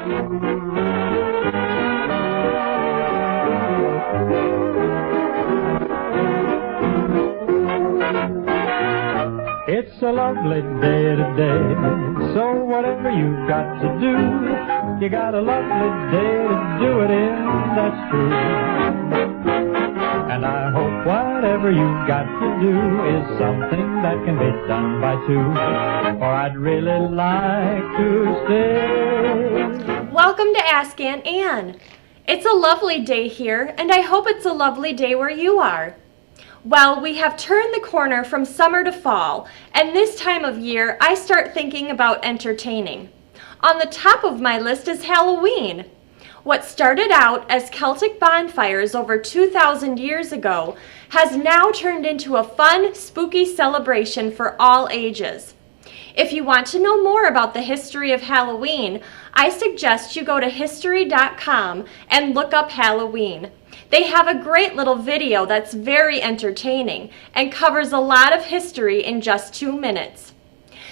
It's a lovely day today, so whatever you've got to do, you got a lovely day to do it in, that's true. And I hope whatever you've got to do is something that can be done by two, or I'd really like to stay. Welcome to Ask Aunt Ann. It's a lovely day here, and I hope it's a lovely day where you are. Well, we have turned the corner from summer to fall, and this time of year I start thinking about entertaining. On the top of my list is Halloween. What started out as Celtic bonfires over 2,000 years ago has now turned into a fun, spooky celebration for all ages. If you want to know more about the history of Halloween, I suggest you go to history.com and look up Halloween. They have a great little video that's very entertaining and covers a lot of history in just 2 minutes.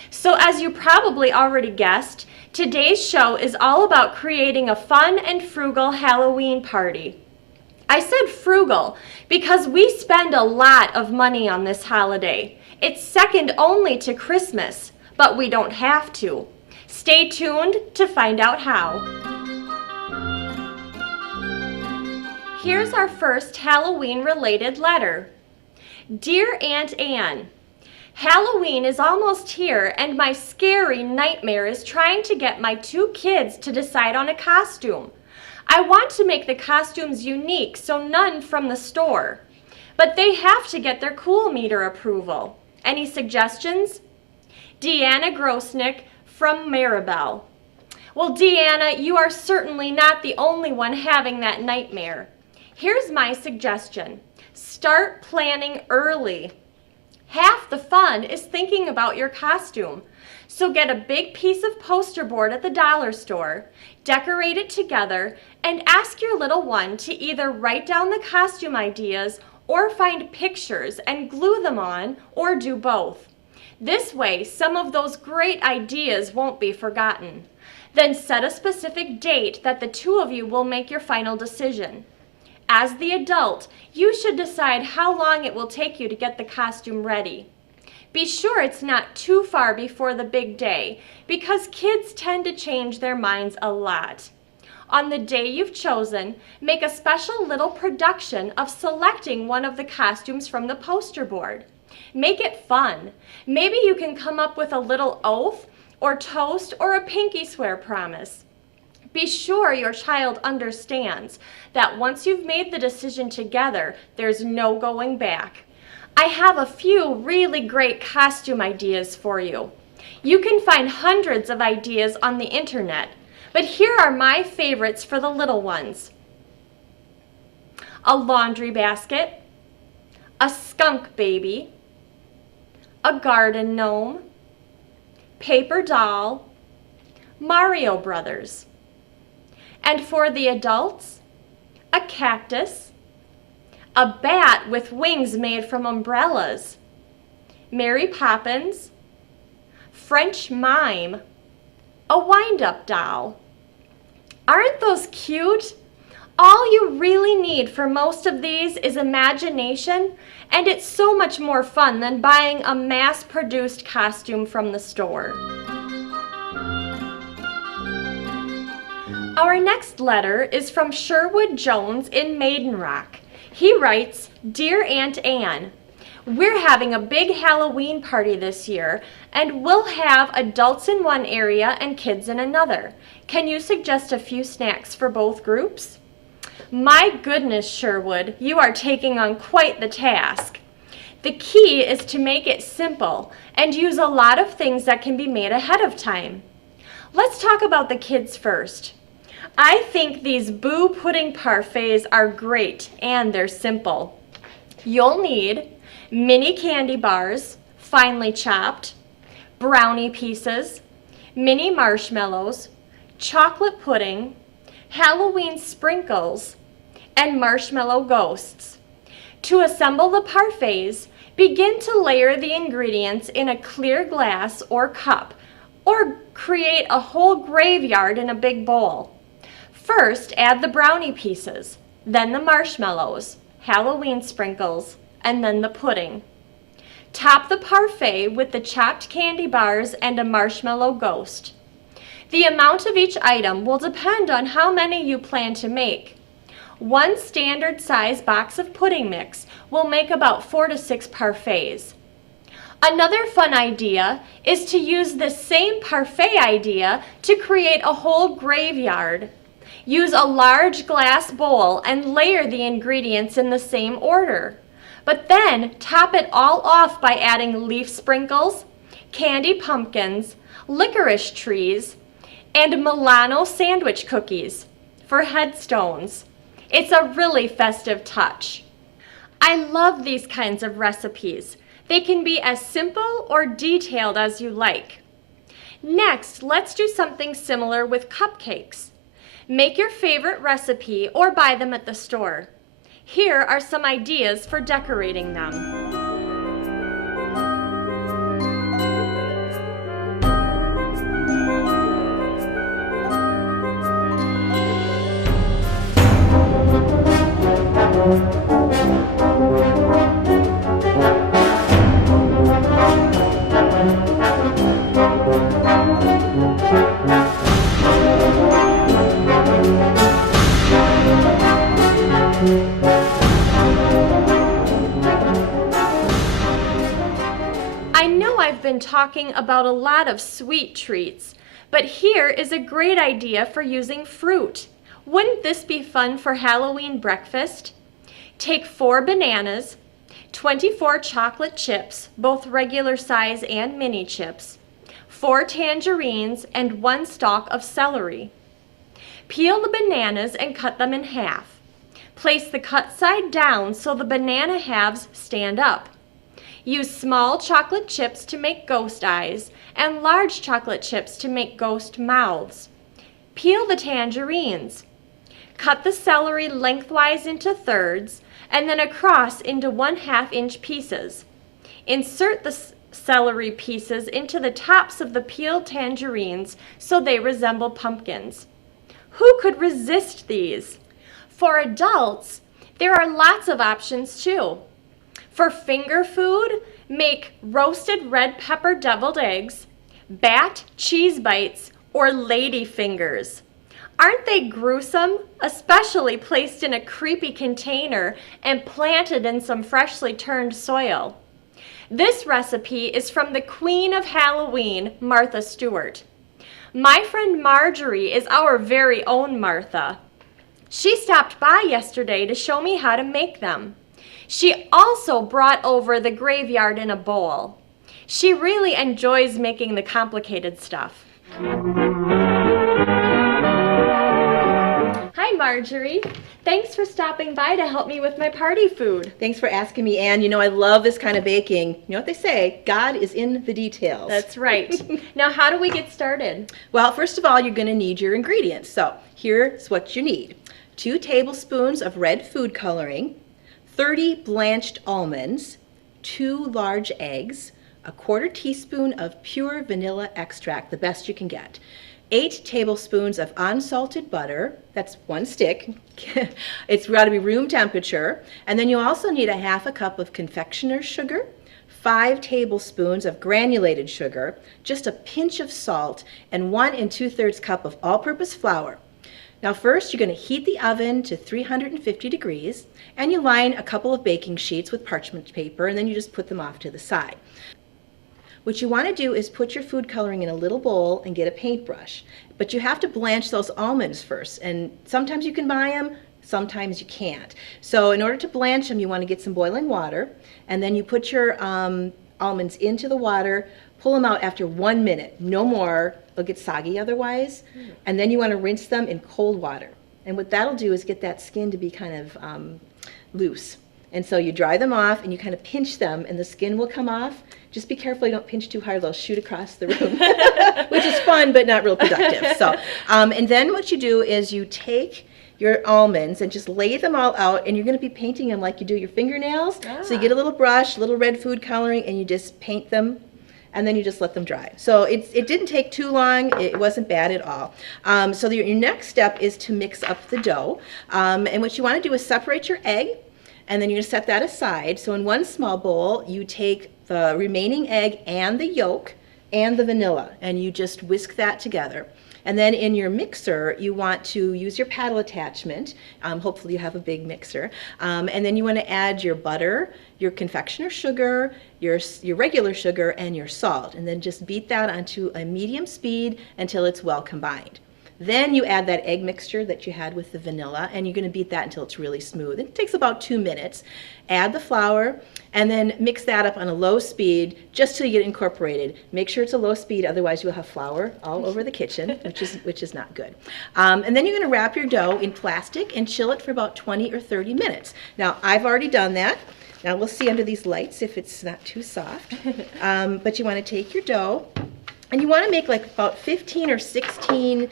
So as you probably already guessed, today's show is all about creating a fun and frugal Halloween party. I said frugal because we spend a lot of money on this holiday. It's second only to Christmas, but we don't have to. Stay tuned to find out how. Here's our first Halloween-related letter. Dear Aunt Ann, Halloween is almost here and my scary nightmare is trying to get my 2 kids to decide on a costume. I want to make the costumes unique so none from the store, but they have to get their cool meter approval. Any suggestions? Deanna Grosnick from Maribel. Well, Deanna, you are certainly not the only one having that nightmare. Here's my suggestion. Start planning early. Half the fun is thinking about your costume. So get a big piece of poster board at the dollar store, decorate it together, and ask your little one to either write down the costume ideas or find pictures and glue them on, or do both. This way, some of those great ideas won't be forgotten. Then set a specific date that the 2 of you will make your final decision. As the adult, you should decide how long it will take you to get the costume ready. Be sure it's not too far before the big day, because kids tend to change their minds a lot. On the day you've chosen, make a special little production of selecting one of the costumes from the poster board. Make it fun. Maybe you can come up with a little oath, or toast, or a pinky swear promise. Be sure your child understands that once you've made the decision together, there's no going back. I have a few really great costume ideas for you. You can find hundreds of ideas on the internet, but here are my favorites for the little ones. A laundry basket, a skunk baby, a garden gnome, paper doll, Mario Brothers. And for the adults, a cactus, a bat with wings made from umbrellas, Mary Poppins, French mime, a wind-up doll. Aren't those cute? All you really need for most of these is imagination, and it's so much more fun than buying a mass-produced costume from the store. Our next letter is from Sherwood Jones in Maiden Rock. He writes, Dear Aunt Ann, we're having a big Halloween party this year, and we'll have adults in one area and kids in another. Can you suggest a few snacks for both groups? My goodness, Sherwood, you are taking on quite the task. The key is to make it simple and use a lot of things that can be made ahead of time. Let's talk about the kids first. I think these Boo Pudding Parfaits are great and they're simple. You'll need mini candy bars, finely chopped, brownie pieces, mini marshmallows, chocolate pudding, Halloween sprinkles, and marshmallow ghosts. To assemble the parfaits, begin to layer the ingredients in a clear glass or cup, or create a whole graveyard in a big bowl. First, add the brownie pieces, then the marshmallows, Halloween sprinkles, and then the pudding. Top the parfait with the chopped candy bars and a marshmallow ghost. The amount of each item will depend on how many you plan to make. One standard size box of pudding mix will make about 4 to 6 parfaits. Another fun idea is to use this same parfait idea to create a whole graveyard. Use a large glass bowl and layer the ingredients in the same order. But then top it all off by adding leaf sprinkles, candy pumpkins, licorice trees, and Milano sandwich cookies for headstones. It's a really festive touch. I love these kinds of recipes. They can be as simple or detailed as you like. Next, let's do something similar with cupcakes. Make your favorite recipe or buy them at the store. Here are some ideas for decorating them. I know I've been talking about a lot of sweet treats, but here is a great idea for using fruit. Wouldn't this be fun for Halloween breakfast? Take 4 bananas, 24 chocolate chips, both regular size and mini chips, 4 tangerines, and 1 stalk of celery. Peel the bananas and cut them in half. Place the cut side down so the banana halves stand up. Use small chocolate chips to make ghost eyes and large chocolate chips to make ghost mouths. Peel the tangerines. Cut the celery lengthwise into thirds and then across into 1/2 inch pieces. Insert the celery pieces into the tops of the peeled tangerines so they resemble pumpkins. Who could resist these? For adults, there are lots of options too. For finger food, make roasted red pepper deviled eggs, bat cheese bites, or lady fingers. Aren't they gruesome, especially placed in a creepy container and planted in some freshly turned soil? This recipe is from the Queen of Halloween, Martha Stewart. My friend Marjorie is our very own Martha. She stopped by yesterday to show me how to make them. She also brought over the graveyard in a bowl. She really enjoys making the complicated stuff. Hi, Marjorie. Thanks for stopping by to help me with my party food. Thanks for asking me, Anne. You know, I love this kind of baking. You know what they say, God is in the details. That's right. Now, how do we get started? Well, first of all, you're going to need your ingredients. So here's what you need. 2 tablespoons of red food coloring, 30 blanched almonds, 2 large eggs, a 1/4 teaspoon of pure vanilla extract, the best you can get, 8 tablespoons of unsalted butter, that's 1 stick, it's got to be room temperature, and then you also need 1/2 cup of confectioner's sugar, 5 tablespoons of granulated sugar, just a pinch of salt, and 1 2/3 cup of all-purpose flour. Now first, you're going to heat the oven to 350 degrees, and you line a couple of baking sheets with parchment paper, and then you just put them off to the side. What you want to do is put your food coloring in a little bowl and get a paintbrush. But you have to blanch those almonds first, and sometimes you can buy them, sometimes you can't. So in order to blanch them, you want to get some boiling water, and then you put your almonds into the water, pull them out after 1 minute, no more. They'll get soggy otherwise. And then you want to rinse them in cold water. And what that'll do is get that skin to be kind of loose. And so you dry them off and you kind of pinch them and the skin will come off. Just be careful you don't pinch too hard, they'll shoot across the room, which is fun but not real productive. So, and then what you do is you take your almonds and just lay them all out, and you're going to be painting them like you do your fingernails. So you get a little brush, little red food coloring, and you just paint them and then you just let them dry. So it didn't take too long. It wasn't bad at all. So your next step is to mix up the dough. And what you want to do is separate your egg, and then you're going to set that aside. So in one small bowl, you take the remaining egg and the yolk and the vanilla, and you just whisk that together. And then in your mixer, you want to use your paddle attachment. Hopefully you have a big mixer. And then you want to add your butter, your confectioner sugar, your regular sugar, and your salt. And then just beat that onto a medium speed until it's well combined. Then you add that egg mixture that you had with the vanilla, and you're going to beat that until it's really smooth. It takes about 2 minutes. Add the flour, and then mix that up on a low speed just till you get it incorporated. Make sure it's a low speed, otherwise you'll have flour all over the kitchen, which is not good. And then you're going to wrap your dough in plastic and chill it for about 20 or 30 minutes. Now, I've already done that. Now, we'll see under these lights if it's not too soft. But you want to take your dough, and you want to make like about 15 or 16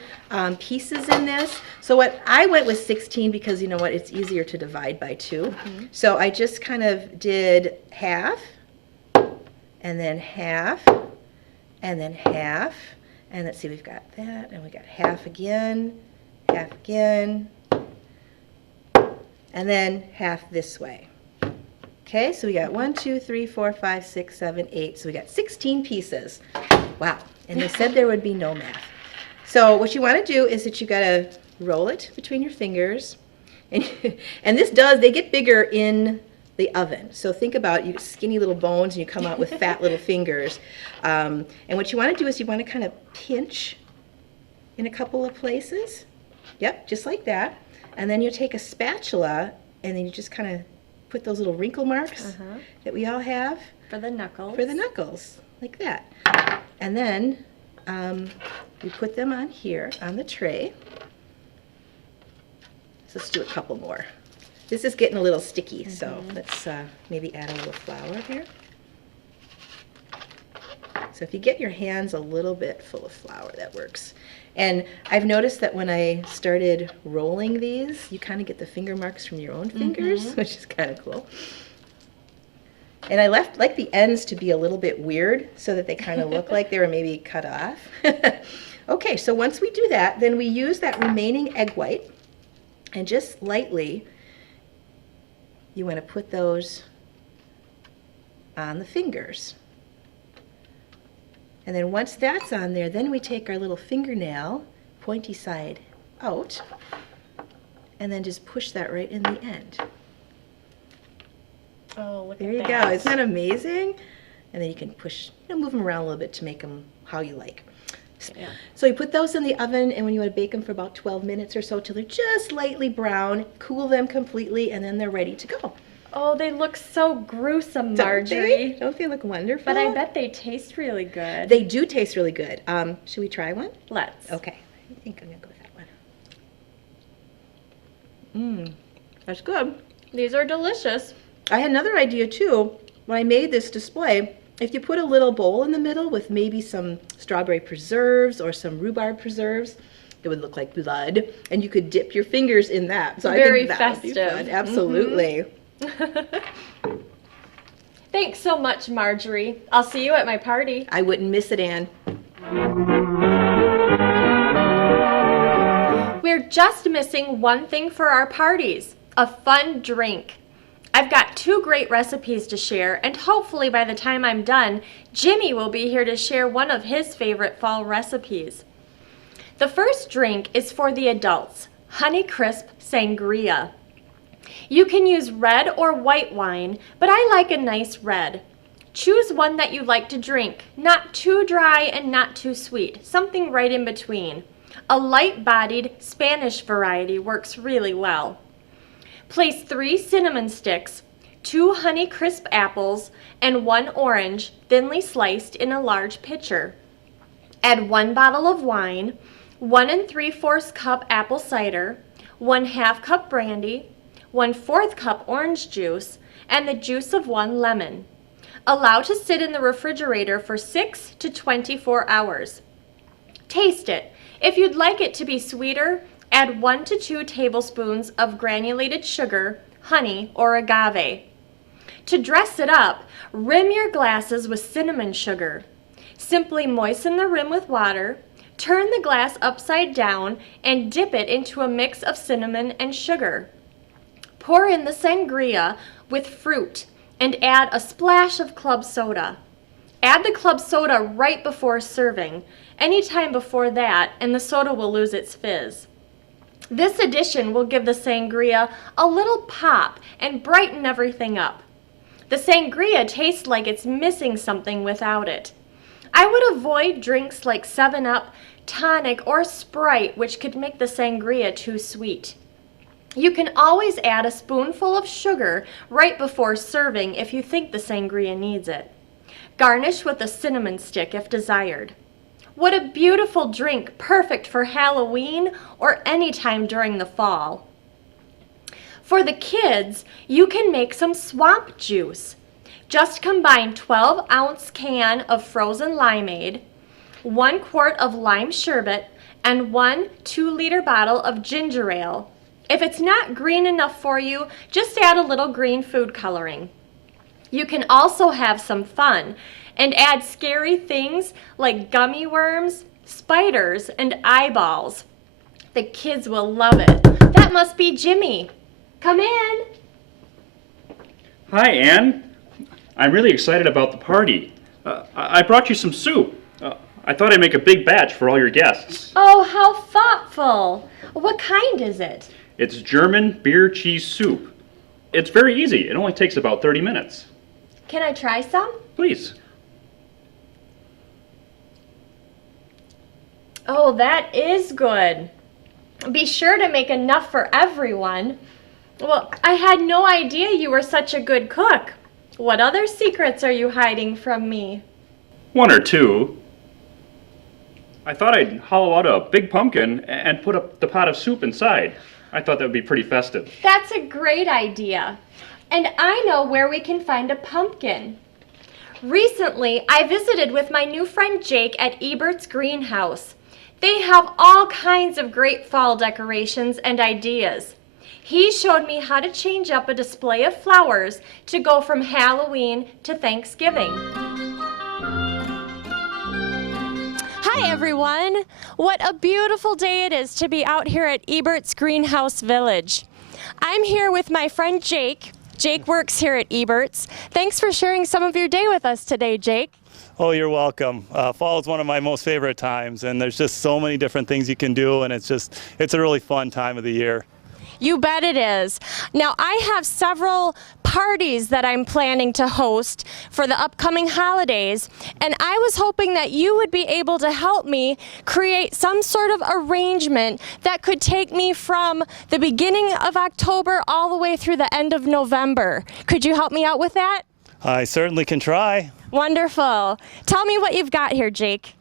pieces in this. So what I went with 16 because you know what, it's easier to divide by 2. So I just kind of did half, and then half, and then half. And let's see, we've got that, and we got half again, and then half this way. Okay, so we got 1, 2, 3, 4, 5, 6, 7, 8. So we got 16 pieces. Wow, and they said there would be no math. So what you want to do is that you got to roll it between your fingers. And they get bigger in the oven. So think about you skinny little bones and you come out with fat little fingers. And what you want to do is you want to kind of pinch in a couple of places. Yep, just like that. And then you take a spatula and then you just kind of put those little wrinkle marks that we all have. For the knuckles. For the knuckles, like that. And then we put them on here on the tray. So let's do a couple more. This is getting a little sticky, so let's maybe add a little flour here. So if you get your hands a little bit full of flour, that works. And I've noticed that when I started rolling these, you kind of get the finger marks from your own fingers, which is kind of cool. And I left like the ends to be a little bit weird so that they kind of look like they were maybe cut off. Okay, so once we do that, then we use that remaining egg white and just lightly, you want to put those on the fingers. And then once that's on there, then we take our little fingernail, pointy side out, and then just push that right in the end. Oh, look There at you that. go. Isn't that amazing? And then you can push, move them around a little bit to make them how you like. Yeah. So you put those in the oven, and when you want to bake them for about 12 minutes or so till they're just lightly brown, cool them completely, and then they're ready to go. Oh, they look so gruesome, Marjorie. Don't they look wonderful? But I bet they taste really good. They do taste really good. Should we try one? Let's. Okay. I think I'm going to go with that one. That's good. These are delicious. I had another idea too. When I made this display, if you put a little bowl in the middle with maybe some strawberry preserves or some rhubarb preserves, it would look like blood, and you could dip your fingers in that. So Very I think that festive. would be fun. Absolutely. Thanks so much, Marjorie. I'll see you at my party. I wouldn't miss it, Anne. We're just missing one thing for our parties, a fun drink. I've got 2 great recipes to share, and hopefully by the time I'm done, Jimmy will be here to share one of his favorite fall recipes. The first drink is for the adults, Honeycrisp Sangria. You can use red or white wine, but I like a nice red. Choose one that you like to drink, not too dry and not too sweet, something right in between. A light-bodied Spanish variety works really well. Place 3 cinnamon sticks, 2 Honeycrisp apples, and 1 orange thinly sliced in a large pitcher. Add 1 bottle of wine, 1 3/4 cup apple cider, 1/2 cup brandy, 1/4 cup orange juice, and the juice of 1 lemon. Allow to sit in the refrigerator for 6 to 24 hours. Taste it. If you'd like it to be sweeter, add 1 to 2 tablespoons of granulated sugar, honey, or agave. To dress it up, rim your glasses with cinnamon sugar. Simply moisten the rim with water, turn the glass upside down, and dip it into a mix of cinnamon and sugar. Pour in the sangria with fruit and add a splash of club soda. Add the club soda right before serving. Anytime before that, and the soda will lose its fizz. This addition will give the sangria a little pop and brighten everything up. The sangria tastes like it's missing something without it. I would avoid drinks like 7-Up, tonic, or Sprite, which could make the sangria too sweet. You can always add a spoonful of sugar right before serving if you think the sangria needs it. Garnish with a cinnamon stick if desired. What a beautiful drink, perfect for Halloween or any time during the fall. For the kids, you can make some swamp juice. Just combine 12-ounce can of frozen limeade, 1 quart of lime sherbet, and 1 2-liter bottle of ginger ale. If it's not green enough for you, just add a little green food coloring. You can also have some fun and add scary things like gummy worms, spiders, and eyeballs. The kids will love it. That must be Jimmy. Come in. Hi, Anne. I'm really excited about the party. I brought you some soup. I thought I'd make a big batch for all your guests. Oh, how thoughtful. What kind is it? It's German beer cheese soup. It's very easy. It only takes about 30 minutes. Can I try some? Please. Oh, that is good. Be sure to make enough for everyone. Well, I had no idea you were such a good cook. What other secrets are you hiding from me? 1 or 2. I thought I'd hollow out a big pumpkin and put up the pot of soup inside. I thought that would be pretty festive. That's a great idea. And I know where we can find a pumpkin. Recently, I visited with my new friend Jake at Ebert's greenhouse. They have all kinds of great fall decorations and ideas. He showed me how to change up a display of flowers to go from Halloween to Thanksgiving. Hi everyone! What a beautiful day it is to be out here at Ebert's Greenhouse Village. I'm here with my friend Jake. Jake works here at Ebert's. Thanks for sharing some of your day with us today, Jake. Oh, you're welcome. Fall is one of my most favorite times, and there's just so many different things you can do, and it's a really fun time of the year. You bet it is. Now, I have several parties that I'm planning to host for the upcoming holidays, and I was hoping that you would be able to help me create some sort of arrangement that could take me from the beginning of October all the way through the end of November. Could you help me out with that? I certainly can try. Wonderful. Tell me what you've got here, Jake.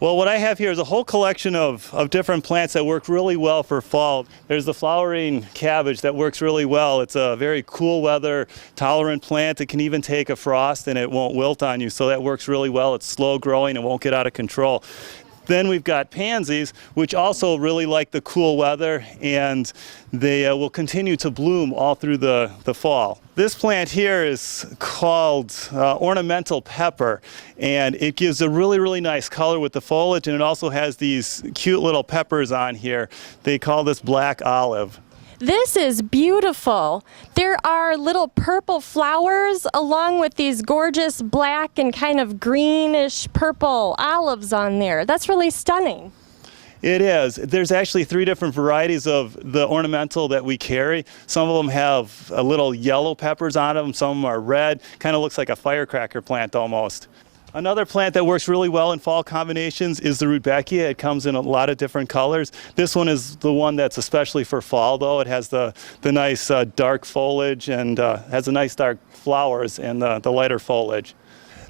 Well, what I have here is a whole collection of different plants that work really well for fall. There's the flowering cabbage that works really well. It's a very cool weather tolerant plant. It can even take a frost and it won't wilt on you, so that works really well. It's slow growing and won't get out of control. Then we've got pansies, which also really like the cool weather, and they will continue to bloom all through the fall. This plant here is called ornamental pepper, and it gives a really, really nice color with the foliage, and it also has these cute little peppers on here. They call this black olive. This is beautiful. There are little purple flowers along with these gorgeous black and kind of greenish purple olives on there. That's really stunning. It is. There's actually 3 different varieties of the ornamental that we carry. Some of them have a little yellow peppers on them. Some are red. Kind of looks like a firecracker plant almost. Another plant that works really well in fall combinations is the rudbeckia. It comes in a lot of different colors. This one is the one that's especially for fall, though. It has the nice dark foliage and has the nice dark flowers and the lighter foliage.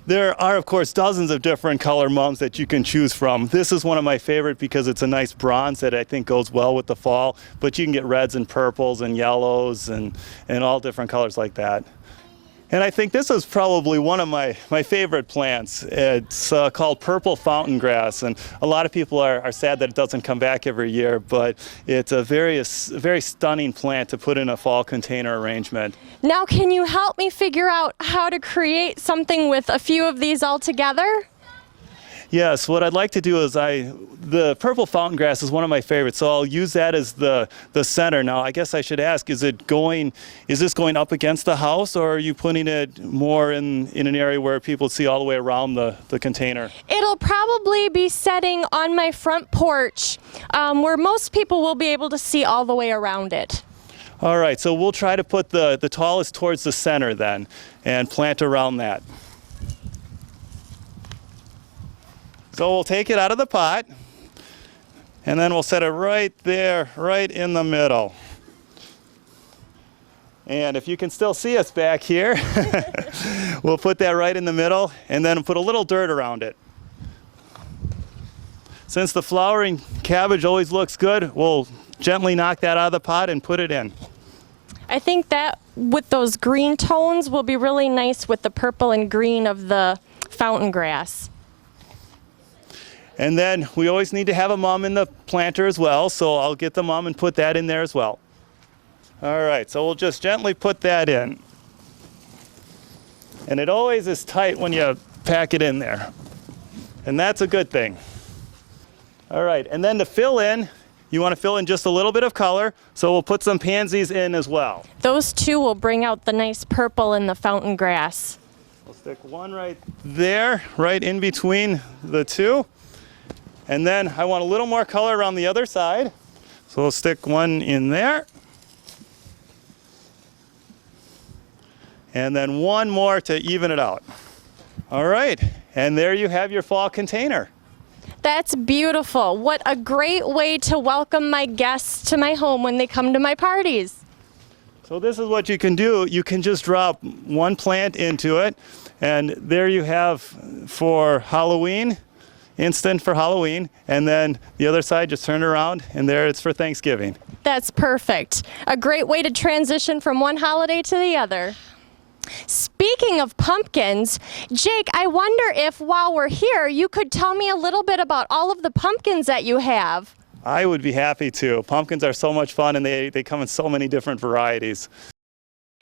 There are, of course, dozens of different color mums that you can choose from. This is one of my favorite because it's a nice bronze that I think goes well with the fall, but you can get reds and purples and yellows and all different colors like that. And I think this is probably one of my favorite plants. It's called purple fountain grass, and a lot of people are sad that it doesn't come back every year, but it's a very stunning plant to put in a fall container arrangement. Now, can you help me figure out how to create something with a few of these all together? Yes, what I'd like to do is the purple fountain grass is one of my favorites, so I'll use that as the center. Now, I guess I should ask, is this going up against the house, or are you putting it more in an area where people see all the way around the container? It'll probably be setting on my front porch, where most people will be able to see all the way around it. All right, so we'll try to put the tallest towards the center then, and plant around that. So we'll take it out of the pot, and then we'll set it right there, right in the middle. And if you can still see us back here, we'll put that right in the middle, and then put a little dirt around it. Since the flowering cabbage always looks good, we'll gently knock that out of the pot and put it in. I think that with those green tones will be really nice with the purple and green of the fountain grass. And then we always need to have a mum in the planter as well, so I'll get the mum and put that in there as well. All right, so we'll just gently put that in. And it always is tight when you pack it in there. And that's a good thing. All right, and then to fill in, you want to fill in just a little bit of color, so we'll put some pansies in as well. Those two will bring out the nice purple in the fountain grass. We'll stick one right there, right in between the two. And then I want a little more color around the other side. So we'll stick one in there. And then one more to even it out. All right, and there you have your fall container. That's beautiful. What a great way to welcome my guests to my home when they come to my parties. So this is what you can do. You can just drop one plant into it, and there you have for Halloween, instant for Halloween, and then the other side, just turn it around, and there it's for Thanksgiving. That's perfect. A great way to transition from one holiday to the other. Speaking of pumpkins, Jake, I wonder if while we're here, you could tell me a little bit about all of the pumpkins that you have. I would be happy to. Pumpkins are so much fun, and they come in so many different varieties.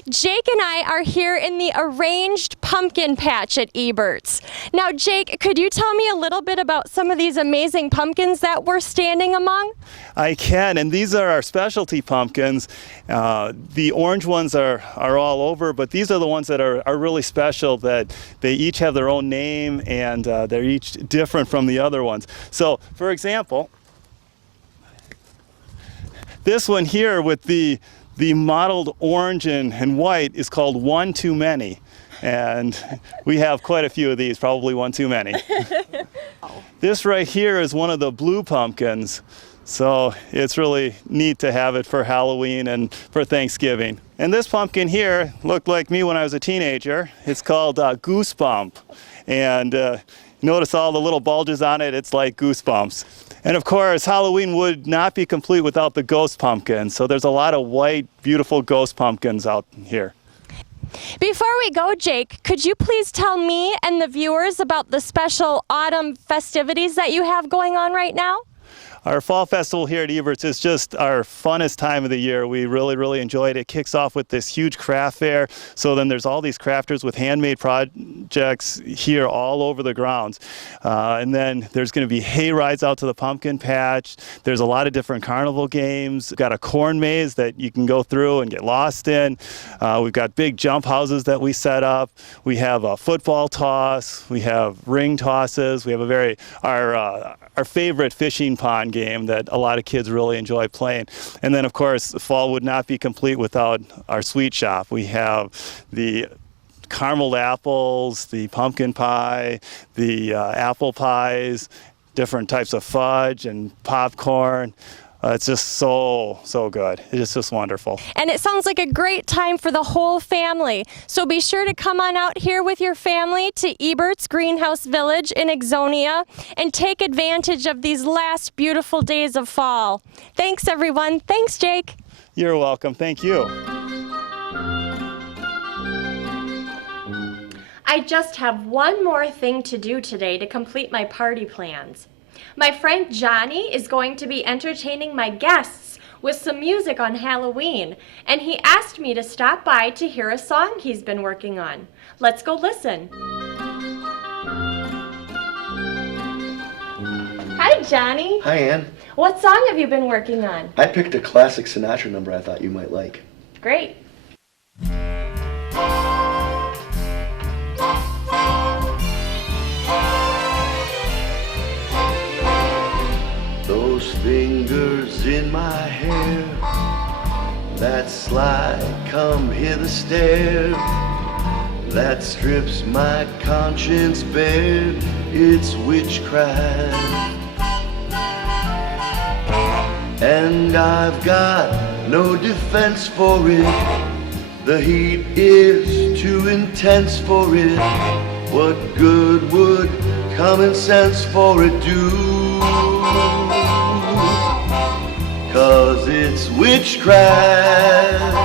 Jake and I are here in the arranged pumpkin patch at Ebert's. Now, Jake, could you tell me a little bit about some of these amazing pumpkins that we're standing among? I can, and these are our specialty pumpkins. The orange ones are all over, but these are the ones that are really special, that they each have their own name, and they're each different from the other ones. So, for example, this one here with the mottled orange and white is called One Too Many. And we have quite a few of these, probably one too many. This right here is one of the blue pumpkins. So it's really neat to have it for Halloween and for Thanksgiving. And this pumpkin here looked like me when I was a teenager. It's called Goosebump. And notice all the little bulges on it, it's like goosebumps. And of course, Halloween would not be complete without the ghost pumpkin. So there's a lot of white, beautiful ghost pumpkins out here. Before we go, Jake, could you please tell me and the viewers about the special autumn festivities that you have going on right now? Our fall festival here at Ebert's is just our funnest time of the year. We really, really enjoy it. It kicks off with this huge craft fair. So then there's all these crafters with handmade projects here all over the grounds. And then there's going to be hay rides out to the pumpkin patch. There's a lot of different carnival games. We've got a corn maze that you can go through and get lost in. We've got big jump houses that we set up. We have a football toss. We have ring tosses. We have our favorite fishing pond game that a lot of kids really enjoy playing. And then, of course, fall would not be complete without our sweet shop. We have the carameled apples, the pumpkin pie, the apple pies, different types of fudge and popcorn. It's just so good. It's just wonderful. And it sounds like a great time for the whole family. So be sure to come on out here with your family to Ebert's Greenhouse Village in Ixonia and take advantage of these last beautiful days of fall. Thanks, everyone. Thanks, Jake. You're welcome. Thank you. I just have one more thing to do today to complete my party plans. My friend Johnny is going to be entertaining my guests with some music on Halloween, and he asked me to stop by to hear a song he's been working on. Let's go listen. Hi, Johnny. Hi, Ann. What song have you been working on? I picked a classic Sinatra number I thought you might like. Great. Those fingers in my hair, that slide, come hither stare, that strips my conscience bare, it's witchcraft. And I've got no defense for it, the heat is too intense for it. What good would common sense for it do? 'Cause it's witchcraft,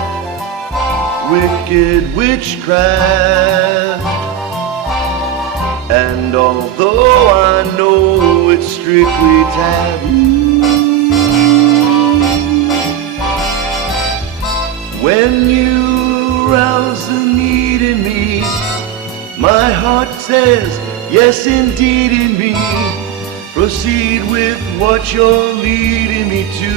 wicked witchcraft. And although I know it's strictly taboo, when you rouse the need in me, my heart says, yes indeed in me. Proceed with what you're leading me to.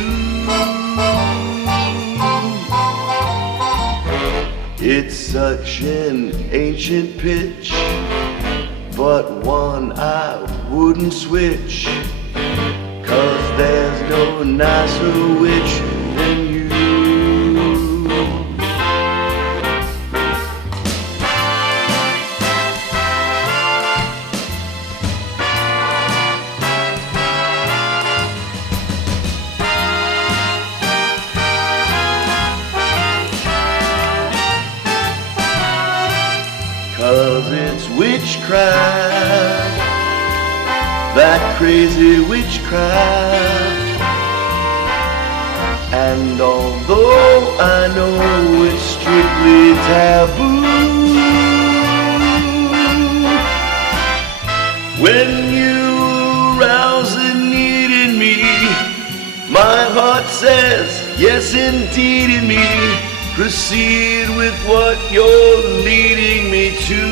It's such an ancient pitch, but one I wouldn't switch, 'cause there's no nicer witch than you. 'Cause it's witchcraft, that crazy witchcraft. And although I know it's strictly taboo, when you rouse the need in me, my heart says, yes indeed in me. Proceed with what you're leading me to.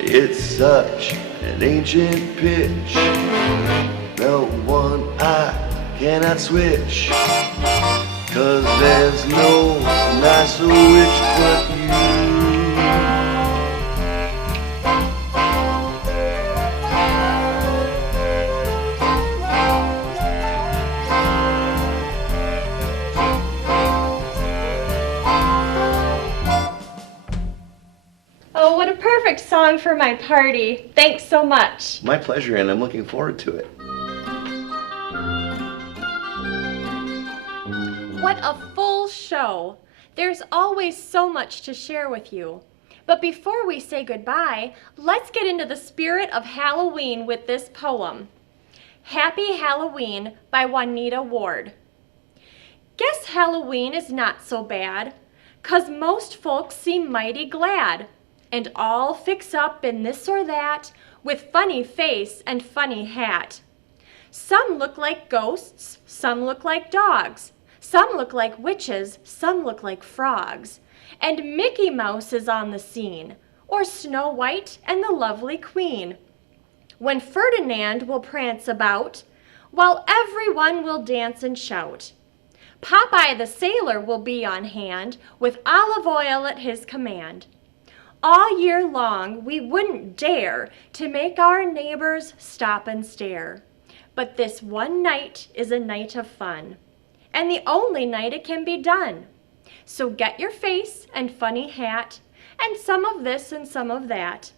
It's such an ancient pitch, no one I cannot switch, 'cause there's no nicer witch but you. Oh, what a perfect song for my party. Thanks so much. My pleasure, and I'm looking forward to it. What a full show. There's always so much to share with you. But before we say goodbye, let's get into the spirit of Halloween with this poem. Happy Halloween by Juanita Ward. Guess Halloween is not so bad, 'cause most folks seem mighty glad, and all fix up in this or that, with funny face and funny hat. Some look like ghosts, some look like dogs, some look like witches, some look like frogs, and Mickey Mouse is on the scene, or Snow White and the lovely Queen. When Ferdinand will prance about, while everyone will dance and shout. Popeye the sailor will be on hand, with olive oil at his command. All year long we wouldn't dare to make our neighbors stop and stare. But this one night is a night of fun, and the only night it can be done. So get your face and funny hat, and some of this and some of that,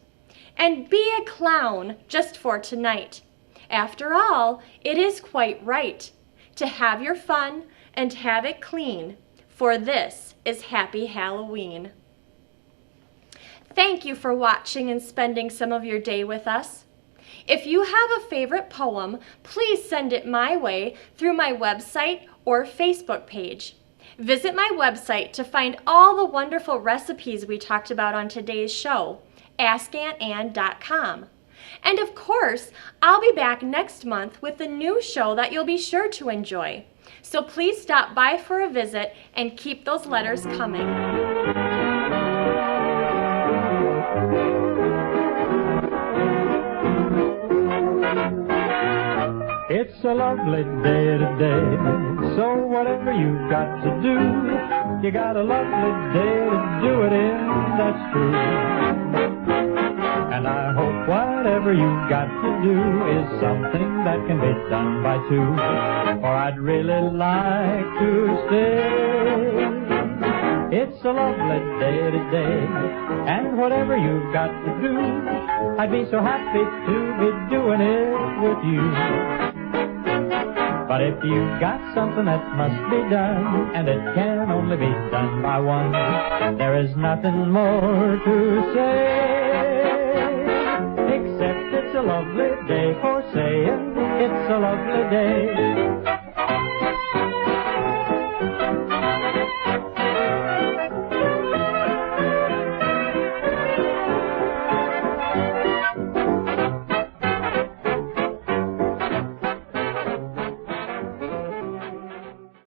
and be a clown just for tonight. After all, it is quite right to have your fun and have it clean, for this is Happy Halloween. Thank you for watching and spending some of your day with us. If you have a favorite poem, please send it my way through my website or Facebook page. Visit my website to find all the wonderful recipes we talked about on today's show, askauntAnn.com. And of course, I'll be back next month with a new show that you'll be sure to enjoy. So please stop by for a visit and keep those letters coming. It's a lovely day today, so whatever you've got to do, you got a lovely day to do it in, that's true. And I hope whatever you've got to do is something that can be done by two, or I'd really like to stay. It's a lovely day today, and whatever you've got to do, I'd be so happy to be doing it with you. But if you've got something that must be done, and it can only be done by one, there is nothing more to say, except it's a lovely day for saying it's a lovely day.